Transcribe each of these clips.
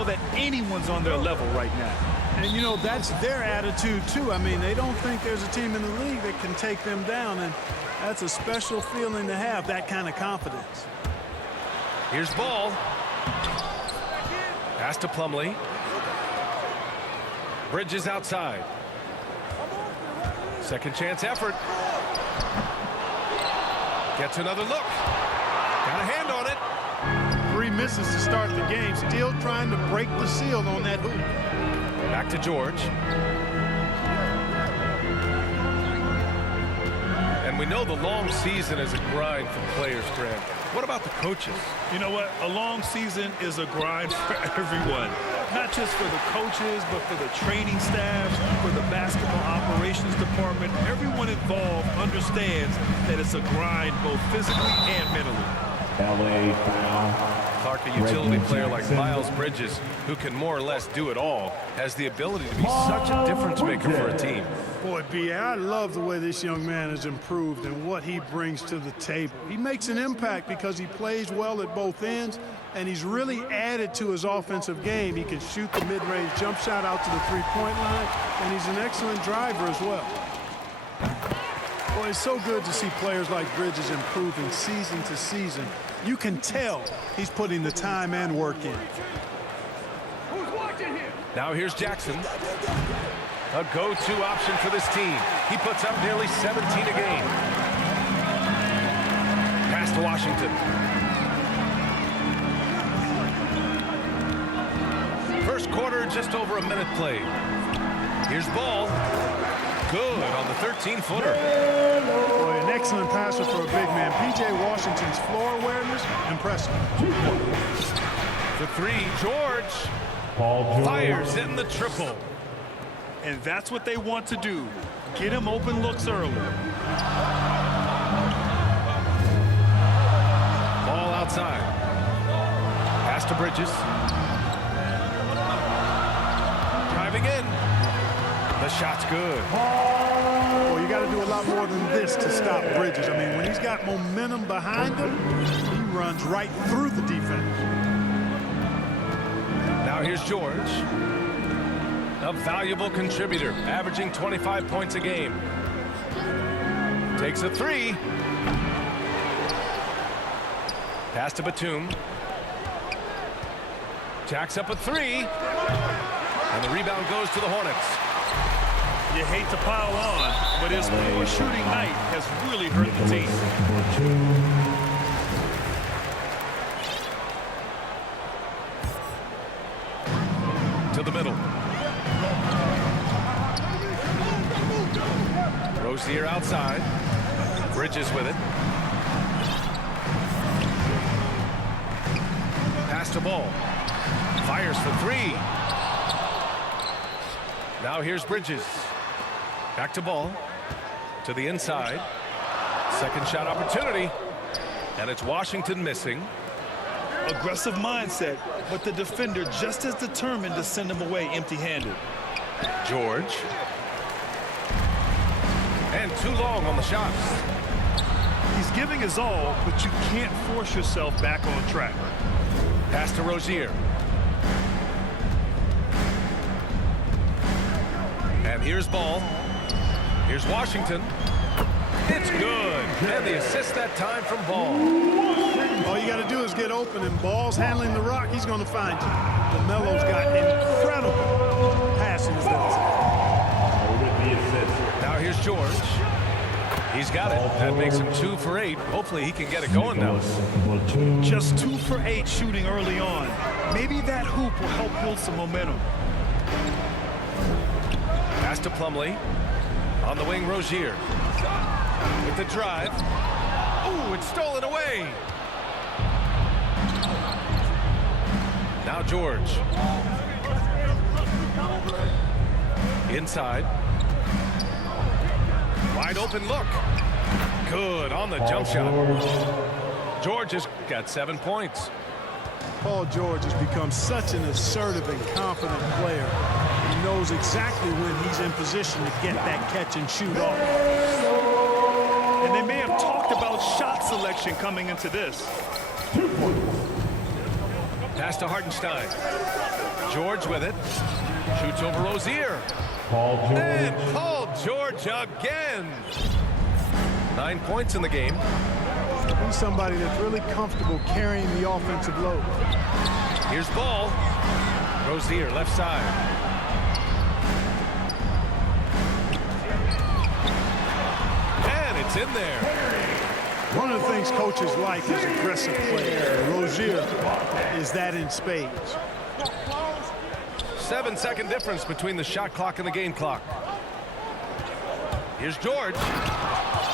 know that anyone's on their level right now. And, you know, that's their attitude, too. I mean, they don't think there's a team in the league that can take them down, and that's a special feeling to have, that kind of confidence. Here's ball. Pass to Plumlee. Bridges outside. Second chance effort. Gets another look. Got a hand on it. 3 misses to start the game. Still trying to break the seal on that hoop. Back to George. And we know the long season is a grind for players, Grant. What about the coaches? You know what? A long season is a grind for everyone. Not just for the coaches, but for the training staff, for the basketball operations department. Everyone involved understands that it's a grind both physically and mentally. LA foul. Clark, a utility player like Miles Bridges, who can more or less do it all, has the ability to be such a difference maker for a team. Boy, B.A., I love the way this young man has improved and what he brings to the table. He makes an impact because he plays well at both ends, and he's really added to his offensive game. He can shoot the mid-range jump shot out to the three-point line, and he's an excellent driver as well. Boy, it's so good to see players like Bridges improving season to season. You can tell he's putting the time and work in. Now here's Jackson. A go-to option for this team. He puts up nearly 17 a game. Pass to Washington. First quarter, just over a minute played. Here's ball. Good on the 13-footer. Boy, an excellent passer for a big man. P.J. Washington's floor awareness, impressive. The three, George fires in the triple. And that's what they want to do. Get him open looks early. Ball outside. Pass to Bridges. Driving in. The shot's good. Well, you got to do a lot more than this to stop Bridges. I mean, when he's got momentum behind him, he runs right through the defense. Now here's George. A valuable contributor, averaging 25 points a game. Takes a three. Pass to Batum. Jacks up a three. And the rebound goes to the Hornets. You hate to pile on, but his poor shooting night has really hurt the team. To the middle. Rozier outside. Bridges with it. Pass to Ball. Fires for three. Now here's Bridges. Back to Ball. To the inside. Second shot opportunity. And it's Washington missing. Aggressive mindset, but the defender just as determined to send him away empty-handed. George. And too long on the shots. He's giving his all, but you can't force yourself back on track. Pass to Rozier. And here's Ball. Here's Washington. It's good. And the assist that time from Ball. All you got to do is get open, and Ball's handling the rock. He's going to find you. LaMelo's got incredible passing ability. Now here's George. He's got it. That makes him 2 for 8. Hopefully he can get it going now. Just 2 for 8 shooting early on. Maybe that hoop will help build some momentum. Pass to Plumlee. On the wing, Rozier. With the drive. Ooh, it's stolen away. Now George. Inside. Wide open look. Good on the jump shot. George has got 7 points. Paul George has become such an assertive and confident player. He knows exactly when he's in position to get that catch and shoot off. And they may have talked about shot selection coming into this. Pass to Hartenstein. George with it. Shoots over Rozier. Paul George. And Paul George again. 9 points in the game. He's somebody that's really comfortable carrying the offensive load. Here's Ball. Rozier, left side. And it's in there. One of the things coaches like is aggressive play. Rozier is that in spades. 7-second difference between the shot clock and the game clock. Here's George.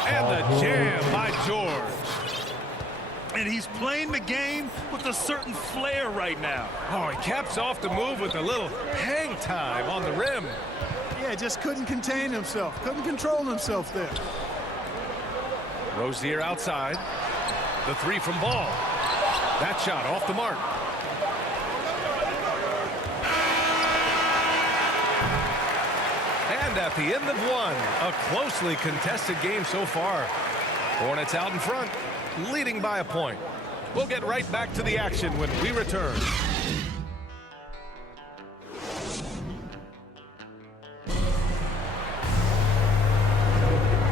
And the jam by George. And he's playing the game with a certain flair right now. Oh, he caps off the move with a little hang time on the rim. Yeah, just couldn't contain himself. Couldn't control himself there. Rozier outside. The three from Ball. That shot off the mark. And at the end of one, a closely contested game so far. Hornets out in front, leading by a point. We'll get right back to the action when we return.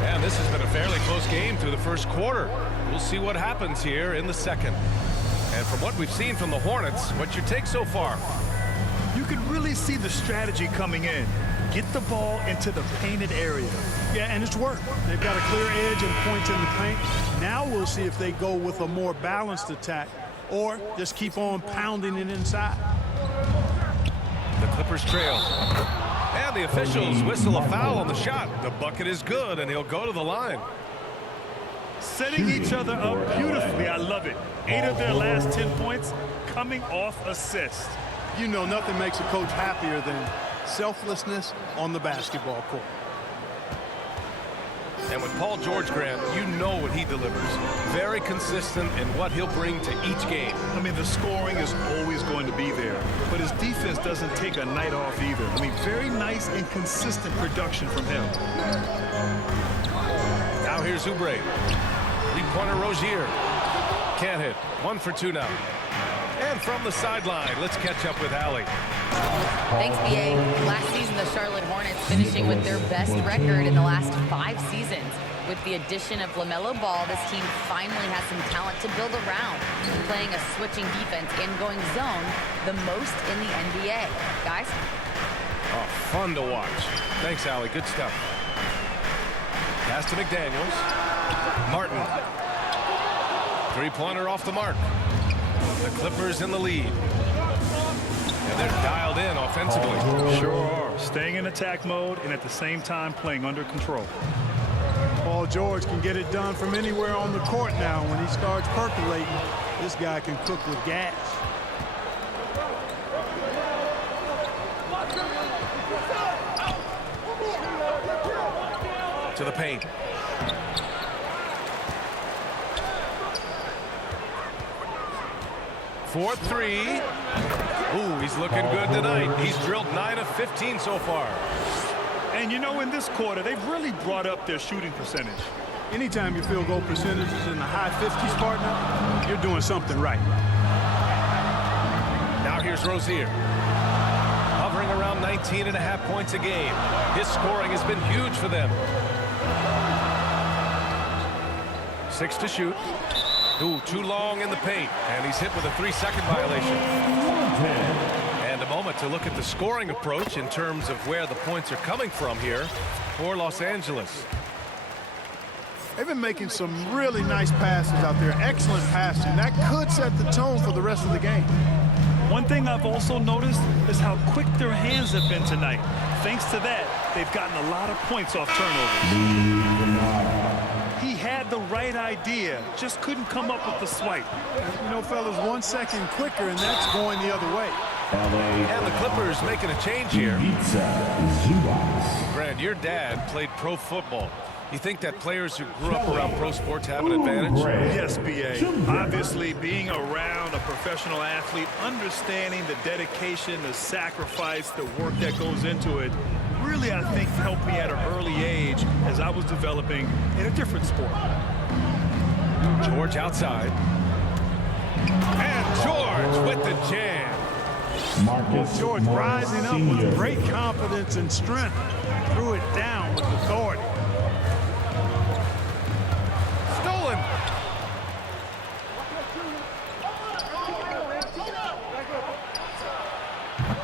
And this has been a fairly close game through the first quarter. We'll see what happens here in the second. And from what we've seen from the Hornets, what's your take so far? You can really see the strategy coming in. Get the ball into the painted area. Yeah, and it's worked. They've got a clear edge and points in the paint. Now we'll see if they go with a more balanced attack or just keep on pounding it inside. The Clippers trail. And the officials whistle a foul on the shot. The bucket is good, and he'll go to the line. Setting each other up beautifully. I love it. 8 of their last 10 points coming off assists. You know, nothing makes a coach happier than selflessness on the basketball court. And with Paul George, Grant, you know what he delivers. Very consistent in what he'll bring to each game. I mean, the scoring is always going to be there, but his defense doesn't take a night off either. I mean, very nice and consistent production from him. Now here's Oubre. Three-pointer Rozier. Can't hit. 1 for 2 now. And from the sideline, let's catch up with Allie. Thanks, BA. Last season, the Charlotte Hornets finishing with their best record in the last 5 seasons. With the addition of LaMelo Ball, this team finally has some talent to build around, playing a switching defense and going zone the most in the NBA. Guys? Oh, fun to watch. Thanks, Allie. Good stuff. Pass to McDaniels. Martin. Three-pointer off the mark. The Clippers in the lead. And they're dialed in offensively. Sure are. Staying in attack mode and at the same time playing under control. Paul George can get it done from anywhere on the court now. When he starts percolating, this guy can cook with gas. To the paint. For three. Ooh, he's looking good tonight. He's drilled 9 of 15 so far. And you know, in this quarter, they've really brought up their shooting percentage. Anytime your field goal percentage is in the high 50s, partner, you're doing something right. Now here's Rozier. Hovering around 19.5 points a game. His scoring has been huge for them. 6 to shoot. Ooh, too long in the paint. And he's hit with a 3-second violation. And a moment to look at the scoring approach in terms of where the points are coming from here for Los Angeles. They've been making some really nice passes out there. Excellent passing. That could set the tone for the rest of the game. One thing I've also noticed is how quick their hands have been tonight. Thanks to that, they've gotten a lot of points off turnovers. He had the right idea, just couldn't come up with the swipe. You know, fellas, 1 second quicker, and that's going the other way. And the Clippers making a change here. Brad, your dad played pro football. You think that players who grew up around pro sports have an advantage? Yes, B.A. Obviously, being around a professional athlete, understanding the dedication, the sacrifice, the work that goes into it, really, I think, helped me at an early age as I was developing in a different sport. George outside. And George with the jam. Marcus George Morris rising up Sr. with great confidence and strength. Threw it down with authority. Stolen.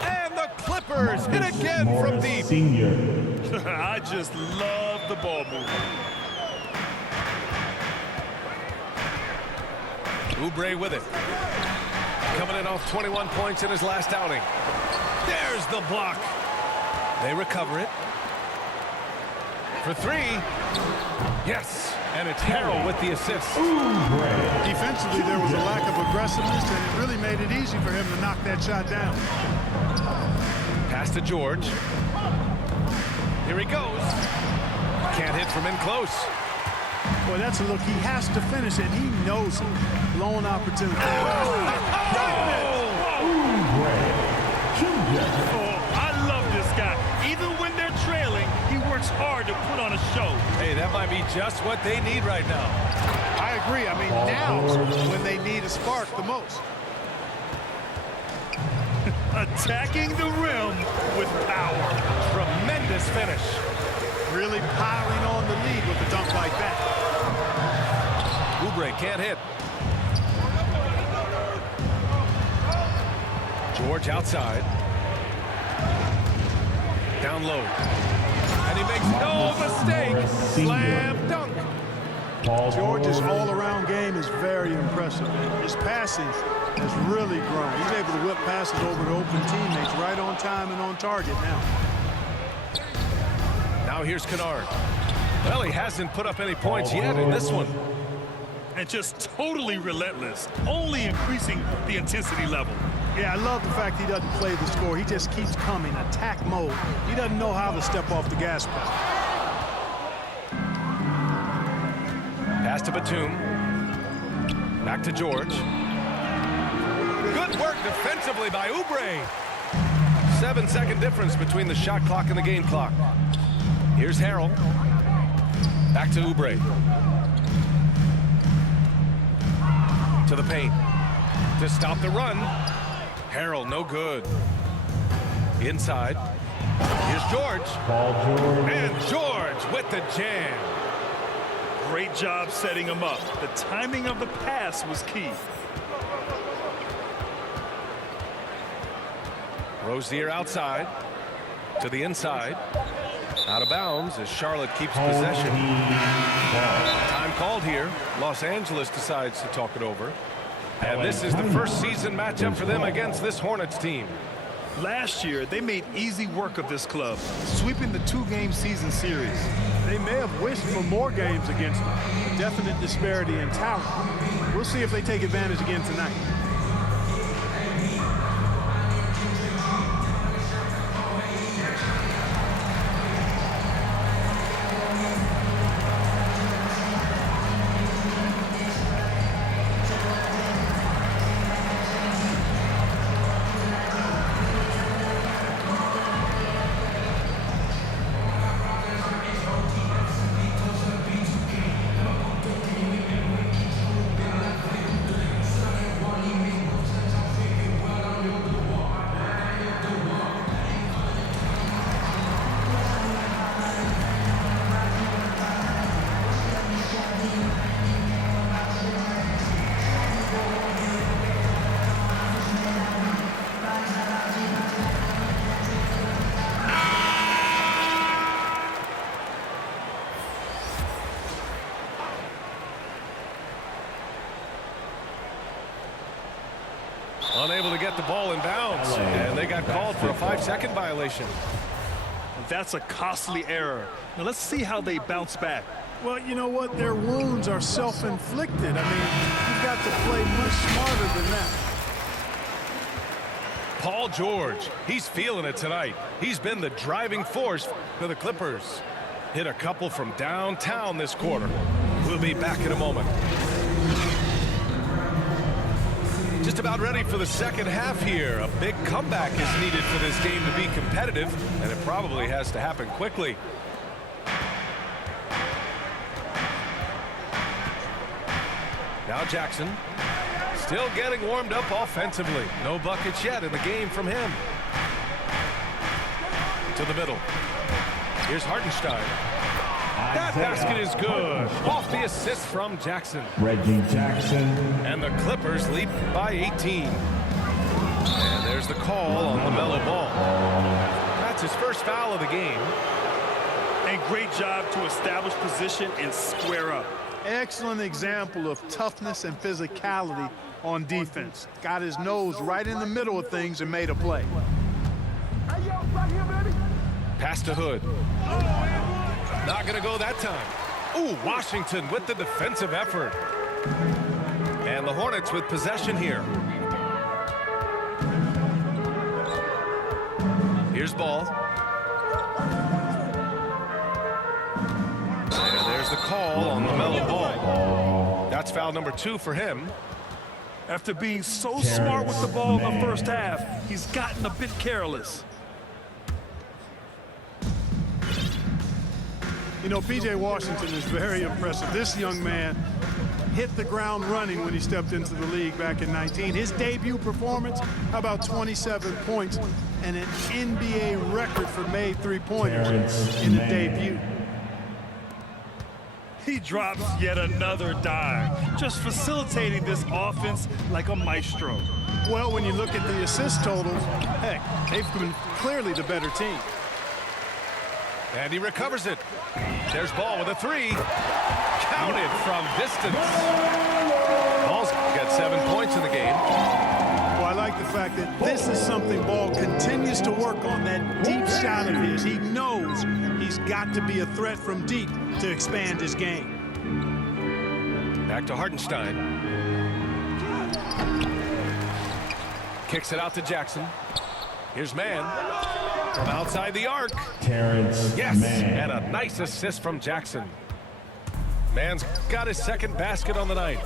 And the Clippers hit again from Morris deep. Sr. I just love the ball movement. Oubre with it. Coming in off 21 points in his last outing. There's the block. They recover it. For three. Yes. And it's Harrell with the assist. Defensively, there was a lack of aggressiveness, and it really made it easy for him to knock that shot down. Pass to George. Here he goes. Can't hit from in close. Boy, that's a look. He has to finish it. He knows it. Blown opportunity. Oh, I love this guy. Even when they're trailing, he works hard to put on a show. Hey, that might be just what they need right now. I agree. I mean, now's when they need a spark the most. Attacking the rim with power. Tremendous finish. Really piling on the lead with a dunk like that. Oubre can't hit. George outside. Down low. And he makes no mistake. Slam dunk. George's all-around game is very impressive. His passing has really grown. He's able to whip passes over to open teammates right on time and on target now. Now here's Kennard. Well, he hasn't put up any points yet in this one. And just totally relentless, only increasing the intensity level. Yeah, I love the fact he doesn't play the score. He just keeps coming, attack mode. He doesn't know how to step off the gas pedal. Pass to Batum. Back to George. Good work defensively by Oubre. 7-second difference between the shot clock and the game clock. Here's Harrell. Back to Oubre. To the paint. To stop the run. Harrell, no good. Inside. Here's George. And George with the jam. Great job setting him up. The timing of the pass was key. Rozier outside. To the inside. Out of bounds as Charlotte keeps possession. Time called here. Los Angeles decides to talk it over. And this is the first season matchup for them against this Hornets team. Last year, they made easy work of this club, sweeping the 2-game season series. They may have wished for more games against them. Definite disparity in talent. We'll see if they take advantage again tonight. Unable to get the ball in bounds. And they got called for a 5-second violation. That's a costly error. Now let's see how they bounce back. Well, you know what? Their wounds are self-inflicted. I mean, you've got to play much smarter than that. Paul George, he's feeling it tonight. He's been the driving force for the Clippers. Hit a couple from downtown this quarter. We'll be back in a moment. Just about ready for the second half here. A big comeback is needed for this game to be competitive, and it probably has to happen quickly. Now Jackson Still getting warmed up offensively. No buckets yet in the game from him. To the middle. Here's Hartenstein. That basket is good. Off the assist from Jackson. Reggie Jackson. And the Clippers lead by 18. And there's the call on LaMelo Ball. That's his first foul of the game. And great job to establish position and square up. Excellent example of toughness and physicality on defense. Got his nose right in the middle of things and made a play. Pass to Hood. Not going to go that time. Ooh, Washington with the defensive effort. And the Hornets with possession here. Here's Ball. And there's the call on LaMelo Ball. That's foul number 2 for him. After being so smart with the ball in the first half, he's gotten a bit careless. You know, P.J. Washington is very impressive. This young man hit the ground running when he stepped into the league back in 19. His debut performance, about 27 points and an NBA record for made three-pointers in a debut. He drops yet another dime, just facilitating this offense like a maestro. Well, when you look at the assist totals, heck, they've been clearly the better team. And he recovers it. There's Ball with a 3. Counted from distance. Ball's got 7 points in the game. Well, I like the fact that this is something Ball continues to work on, that deep shot of his. He knows he's got to be a threat from deep to expand his game. Back to Hartenstein. Kicks it out to Jackson. Here's Mann. From outside the arc. Terrence Yes, Mann. and a nice assist from Jackson. Mann's got his second basket on the night.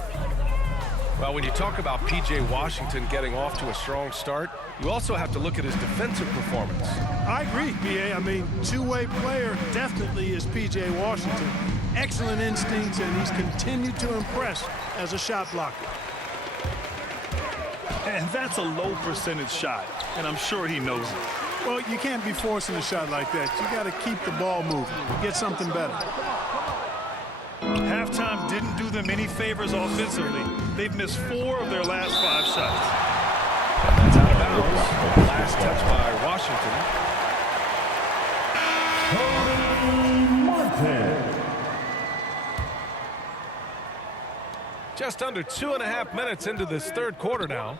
Well, when you talk about P.J. Washington getting off to a strong start, you also have to look at his defensive performance. I agree, B.A. I mean, two-way player definitely is P.J. Washington. Excellent instincts, and he's continued to impress as a shot blocker. And that's a low percentage shot, and I'm sure he knows it. Well, you can't be forcing a shot like that. You got to keep the ball moving, get something better. Halftime didn't do them any favors offensively. They've missed 4 of their last 5 shots. And that's out of bounds. Last touch by Washington. Martin. Just under 2.5 minutes into this third quarter now.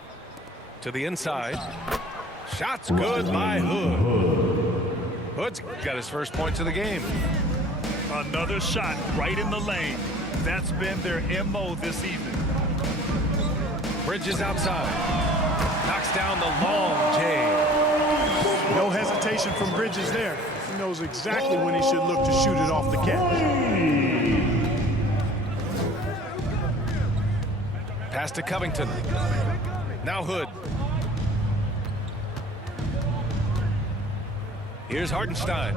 To the inside. Shots good by Hood. Hood's got his first points of the game. Another shot right in the lane. That's been their MO this evening. Bridges outside. Knocks down the long J. No hesitation from Bridges there. He knows exactly when he should look to shoot it off the catch. Pass to Covington. Now Hood. Here's Hartenstein.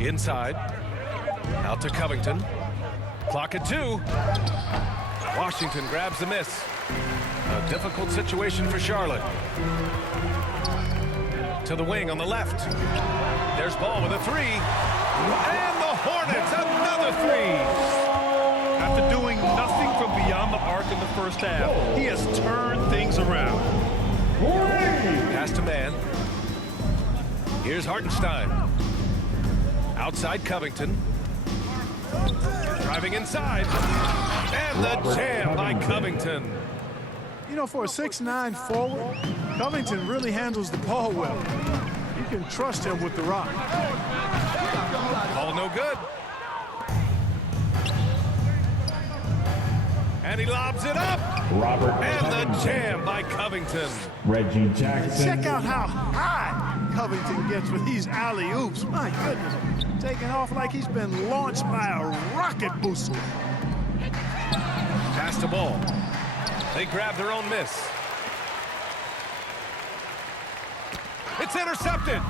Inside. Out to Covington. Clock at 2. Washington grabs the miss. A difficult situation for Charlotte. To the wing on the left. There's Ball with a 3. And the Hornets, another 3. After doing nothing from beyond the arc in the first half, he has turned things around. Pass to Mann. Here's Hartenstein. Outside Covington. Driving inside. And the jam by Covington. You know, for a 6'9" forward, Covington really handles the ball well. You can trust him with the rock. Ball no good. And he lobs it up. Robert And the Covington. jam by Covington. Reggie Jackson. Check out how high Covington gets with these alley-oops. My goodness, taking off like he's been launched by a rocket booster. Pass to Ball. They grab their own miss. It's intercepted.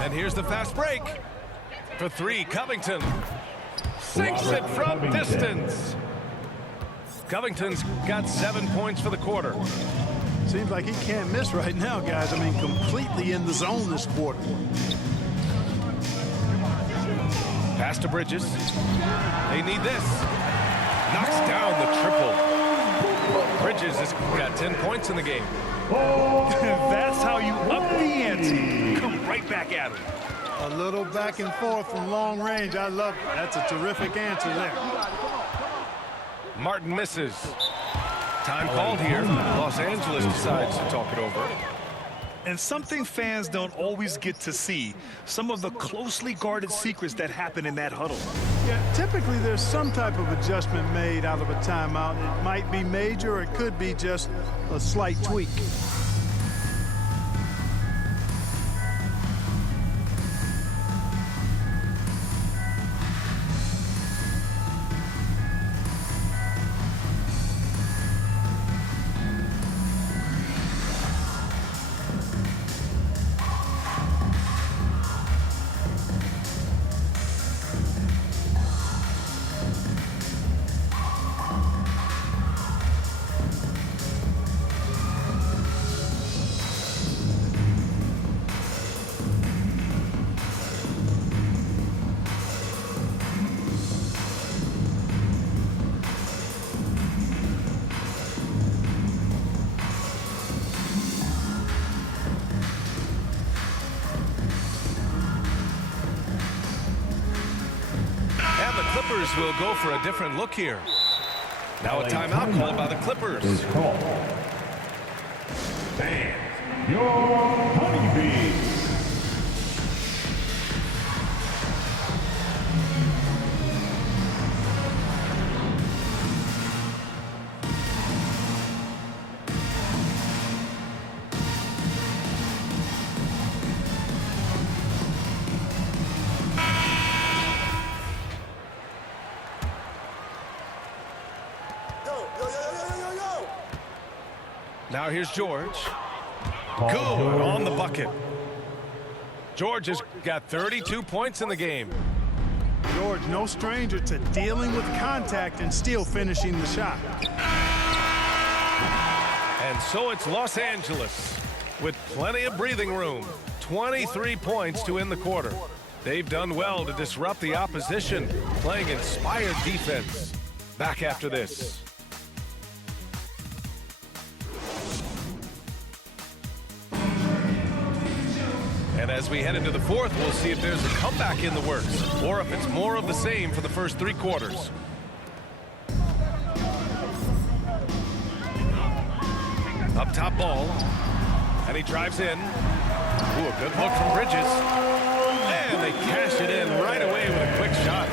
And here's the fast break. For 3, Covington. Sinks it from distance. Covington's got 7 points for the quarter. Seems like he can't miss right now, guys. I mean, completely in the zone this quarter. Pass to Bridges. They need this. Knocks down the triple. Bridges has got 10 points in the game. That's how you up the ante. Come right back at him. A little back and forth from long range. I love it. That's a terrific answer there. Martin misses. Time called here. Los Angeles decides to talk it over. And something fans don't always get to see, some of the closely guarded secrets that happen in that huddle. Yeah, typically there's some type of adjustment made out of a timeout. It might be major or it could be just a slight tweak. Clippers will go for a different look here. Now a timeout called by the Clippers. Is called. Ban your honeybees. Now here's George. Good on the bucket. George has got 32 points in the game. George, no stranger to dealing with contact and still finishing the shot. And so it's Los Angeles with plenty of breathing room. 23 points to end the quarter. They've done well to disrupt the opposition, playing inspired defense. Back after this. And as we head into the fourth, we'll see if there's a comeback in the works or if it's more of the same for the first three quarters. Up top ball. And he drives in. Ooh, a good look from Bridges. And they cash it in right away with a quick shot.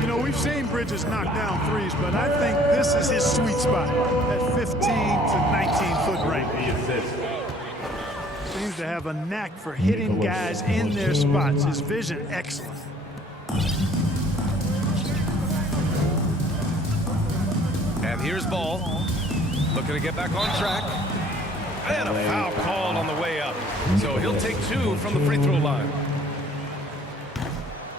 You know, we've seen Bridges knock down threes, but I think this is his sweet spot at 15 to 19-foot range. Seems to have a knack for hitting guys in their spots. His vision, excellent. And here's Ball. Looking to get back on track. And a foul called on the way up. So he'll take two from the free throw line.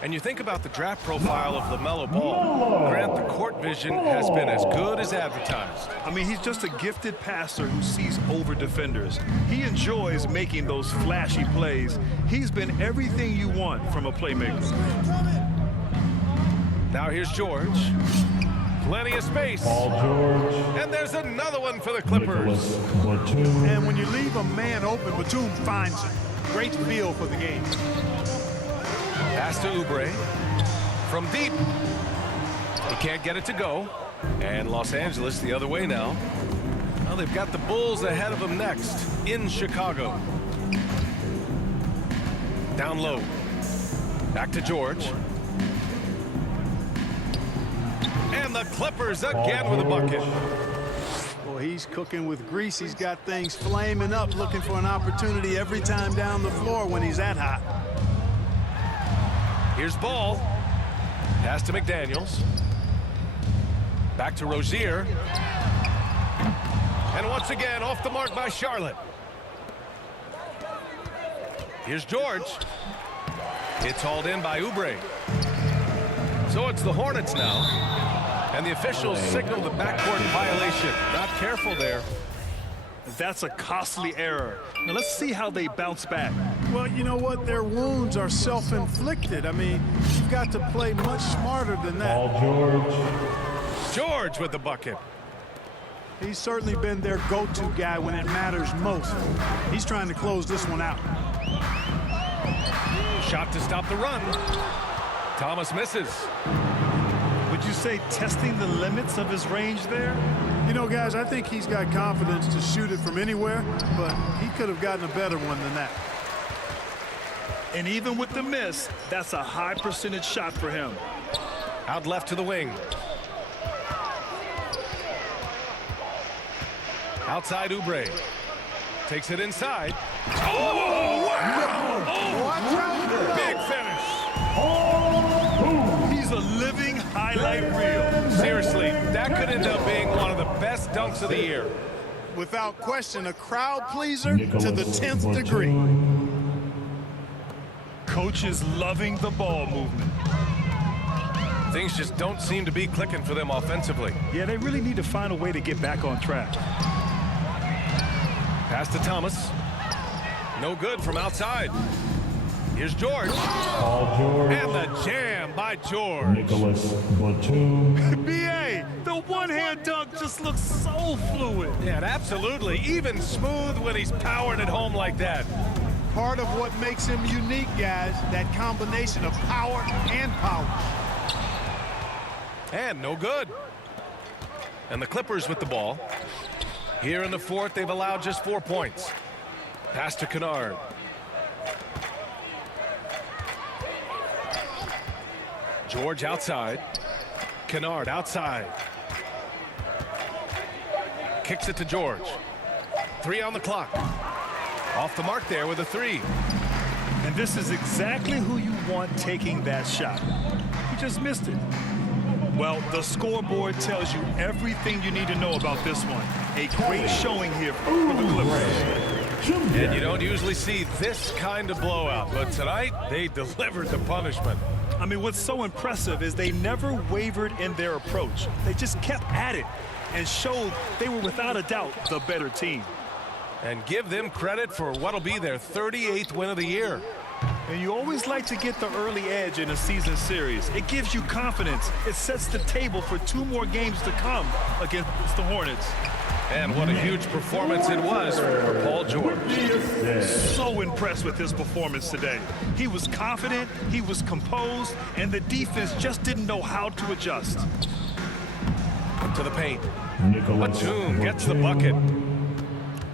And you think about the draft profile of LaMelo Ball. Grant, the court vision has been as good as advertised. I mean, he's just a gifted passer who sees over defenders. He enjoys making those flashy plays. He's been everything you want from a playmaker. Now here's George. Plenty of space. Paul George. And there's another one for the Clippers. Batum. And when you leave a man open, Batum finds him. Great feel for the game. Pass to Oubre. From deep. He can't get it to go. And Los Angeles the other way now. Well, they've got the Bulls ahead of them next in Chicago. Down low. Back to George. And the Clippers again with a bucket. Well, he's cooking with grease. He's got things flaming up, looking for an opportunity every time down the floor when he's that hot. Here's Ball. Pass to McDaniels. Back to Rozier. And once again, off the mark by Charlotte. Here's George. It's hauled in by Oubre. So it's the Hornets now. And the officials signal the backcourt violation. Not careful there. That's a costly error. Now let's see how they bounce back. Well, you know what? Their wounds are self-inflicted. I mean, you've got to play much smarter than that. Paul George. George with the bucket. He's certainly been their go-to guy when it matters most. He's trying to close this one out. Shot to stop the run. Thomas misses. Would you say testing the limits of his range there? You know, guys, I think he's got confidence to shoot it from anywhere, but he could have gotten a better one than that. And even with the miss, that's a high percentage shot for him. Out left to the wing. Outside Oubre. Takes it inside. Oh, wow! Oh, big finish. He's a living highlight reel. Seriously, that could end up being one of the best dunks of the year. Without question, a crowd pleaser to the 10th degree. Coach is loving the ball movement. Things just don't seem to be clicking for them offensively. Yeah, they really need to find a way to get back on track. Pass to Thomas. No good from outside. Here's George. Paul George. And the jam by George. Nicholas Batum. B.A., the one-hand dunk just looks so fluid. Yeah, absolutely. Even smooth when he's powering it home like that. Part of what makes him unique, guys, that combination of power and power. And no good. And the Clippers with the ball. Here in the fourth, they've allowed just 4 points. Pass to Kennard. George outside. Kennard outside. Kicks it to George. 3 on the clock. Off the mark there with a 3. And this is exactly who you want taking that shot. He just missed it. Well, the scoreboard tells you everything you need to know about this one. A great showing here for the Clippers. And you don't usually see this kind of blowout, but tonight they delivered the punishment. I mean, what's so impressive is they never wavered in their approach. They just kept at it and showed they were without a doubt the better team. And give them credit for what'll be their 38th win of the year. And you always like to get the early edge in a season series. It gives you confidence. It sets the table for 2 more games to come against the Hornets. And what a huge performance it was for Paul George. So impressed with his performance today. He was confident, he was composed, and the defense just didn't know how to adjust. To the paint. Nicholas Batum gets the bucket.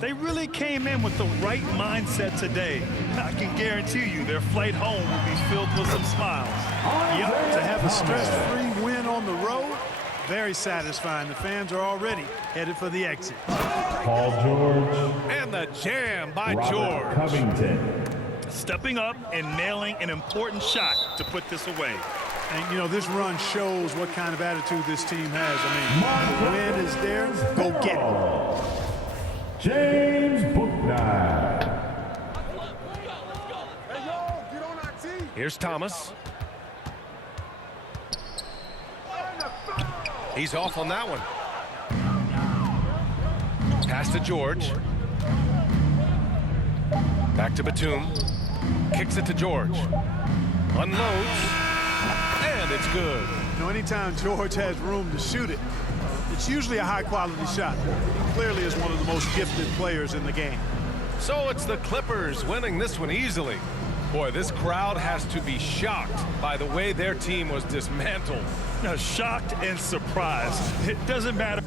They really came in with the right mindset today. I can guarantee you their flight home will be filled with some smiles. Yep, to have a stress-free win on the road, very satisfying. The fans are already headed for the exit. Paul George. And the jam by Robert George. Covington. Stepping up and nailing an important shot to put this away. And, you know, this run shows what kind of attitude this team has. I mean, the win is there. Go get it. James Bouknight. Here's Thomas. He's off on that one. Pass to George. Back to Batum. Kicks it to George. Unloads. And it's good. You know, anytime George has room to shoot it, it's usually a high-quality shot. He clearly is one of the most gifted players in the game. So it's the Clippers winning this one easily. Boy, this crowd has to be shocked by the way their team was dismantled. Now, shocked and surprised. It doesn't matter.